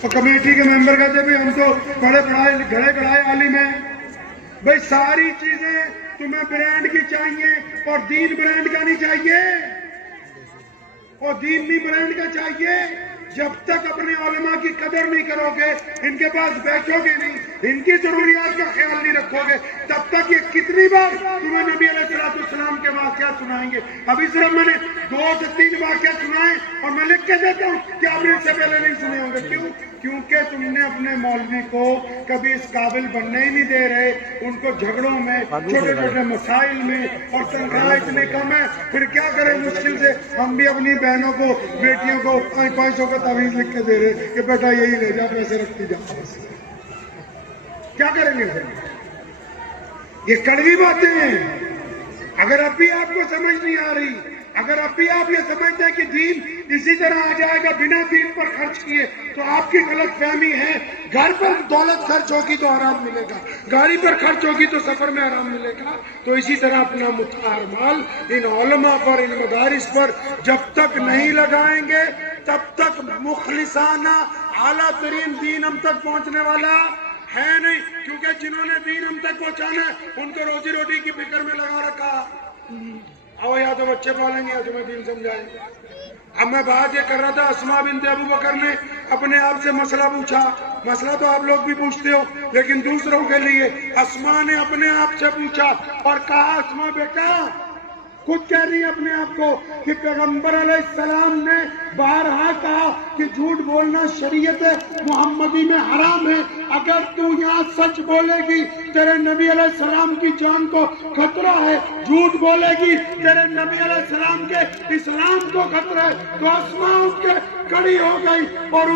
اور کمیٹی کے ممبر کہتے ہیں ہم تو بڑے گھڑے گڑھائے عالم ہیں. بھائی ساری چیزیں تمہیں برانڈ کی چاہیے اور دین برانڈ کا نہیں چاہیے، اور دین نہیں برانڈ کا چاہیے. جب تک اپنے علماء کی قدر نہیں کرو گے، ان کے پاس بیٹھو گے نہیں، ان کی ضروریات کا خیال نہیں رکھو گے، تب تک یہ کتنی بار تمہیں نبی علیہ السلام کے واقعات سنائیں گے. ابھی صرف میں نے 2 سے 3 واقعات سنائے اور میں لکھ کے دیتا ہوں کہ آپ نے اس سے پہلے نہیں سنے ہوں گے. کیوں؟ کیونکہ تم نے اپنے مولوی کو کبھی اس قابل بننے ہی نہیں دے رہے. ان کو جھگڑوں میں، چھوٹے چھوٹے مسائل میں، اور تنخواہ اتنے کم ہے، پھر کیا کریں؟ مشکل سے ہم بھی اپنی بہنوں کو، بیٹیوں کو 500 کا تعویذ لکھ کے دے رہے کہ بیٹا یہی لے جا، پیسے رکھتی جا. کیا کریں گے؟ یہ کڑوی باتیں ہیں. اگر اب بھی آپ کو سمجھ نہیں آ رہی، اگر اب بھی آپ یہ سمجھتے ہیں کہ دین اسی طرح آ جائے گا بنا دین پر خرچ کیے، تو آپ کی غلط فہمی ہے. گھر پر دولت خرچ ہوگی تو آرام ملے گا، گاڑی پر خرچ ہوگی تو سفر میں آرام ملے گا. تو اسی طرح اپنا متحر مال ان علماء پر، ان مدارس پر جب تک نہیں لگائیں گے، تب تک مخلصانہ اعلیٰ ترین دین ہم تک پہنچنے والا ہے نہیں. کیونکہ جنہوں نے دین ہم تک پہنچانا ہے ان کو روزی روٹی کی فکر میں لگا رکھا. آؤ یا تو بچے پالیں گے یا تمہیں دین سمجھائیں گے. اب میں بات یہ کر رہا تھا، اسماء بنت ابو بکر نے اپنے آپ سے مسئلہ پوچھا. مسئلہ تو آپ لوگ بھی پوچھتے ہو لیکن دوسروں کے لیے. اسماء نے اپنے آپ سے پوچھا اور کہا، اسماء بیٹا، خود کہہ رہی ہے اپنے آپ کو کہ پیغمبر علیہ السلام نے بارہا کہا کہ جھوٹ بولنا شریعت محمدی میں حرام ہے. اگر تو یہاں سچ بولے گی تیرے نبی علیہ السلام کی جان کو خطرہ ہے، جھوٹ بولے گی تیرے نبی علیہ السلام کے اسلام کو خطرہ ہے. تو اسماء اس کے کھڑی ہو گئی اور